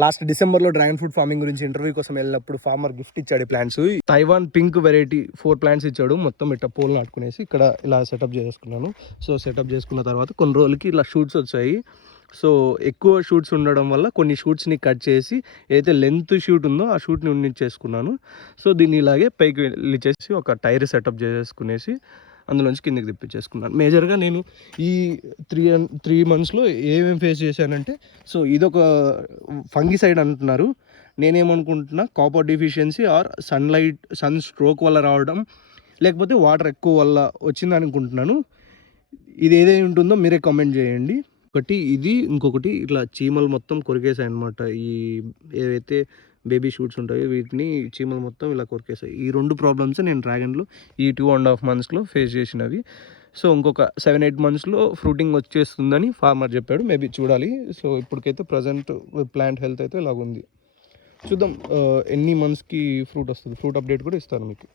Last డిసెంబర్లో dragon fruit farming గురించి interview కోసం వెళ్ళినప్పుడు ఫార్మర్ గిఫ్ట్ ఇచ్చాడు plants. Taiwan pink variety 4 plants ఇచ్చాడు. మొత్తం ఇట్లా పోల్ నాటుకునేసి ఇక్కడ ఇలా సెటప్ చేసుకున్నాను. సో సెటప్ చేసుకున్న తర్వాత కొన్ని రోజులకి ఇలా షూట్స్ వచ్చాయి. సో ఎక్కువ షూట్స్ ఉండడం వల్ల కొన్ని షూట్స్ని కట్ చేసి ఏదైతే లెంత్ షూట్ ఉందో ఆ షూట్ని ఉండించేసుకున్నాను. సో దీన్ని ఇలాగే పైకి వెళ్ళిచేసి ఒక టైర్ సెటప్ చేసుకునేసి అందులోంచి కిందకి తెప్పించేసుకున్నాను. మేజర్గా నేను ఈ 3 మంత్స్లో ఏమేమి ఫేస్ చేశానంటే, సో ఇదొక ఫంగిసైడ్ అంటున్నారు. నేనేమనుకుంటున్నా copper deficiency or sun stroke వల్ల రావడం, లేకపోతే వాటర్ ఎక్కువ వల్ల వచ్చింది అనుకుంటున్నాను. ఇది ఏదైనా ఉంటుందో మీరే కామెంట్ చేయండి. ఒకటి ఇది, ఇంకొకటి ఇట్లా చీమలు మొత్తం కొరికేసాయి అనమాట. ఈ ఏవైతే బేబీ షూట్స్ ఉంటాయో వీటిని చీమలు మొత్తం ఇలా కొరికేసాయి. ఈ 2 ప్రాబ్లమ్స్ నేను డ్రాగన్లో ఈ 2.5 మంత్స్లో ఫేస్ చేసినవి. సో ఇంకొక 7-8 మంత్స్లో ఫ్రూటింగ్ వచ్చేస్తుందని ఫార్మర్ చెప్పాడు. మేబీ చూడాలి. సో ఇప్పటికైతే ప్రజెంట్ ప్లాంట్ హెల్త్ అయితే ఇలాగుంది. చూద్దాం ఎన్ని మంత్స్కి ఫ్రూట్ వస్తుంది. ఫ్రూట్ అప్డేట్ కూడా ఇస్తాను మీకు.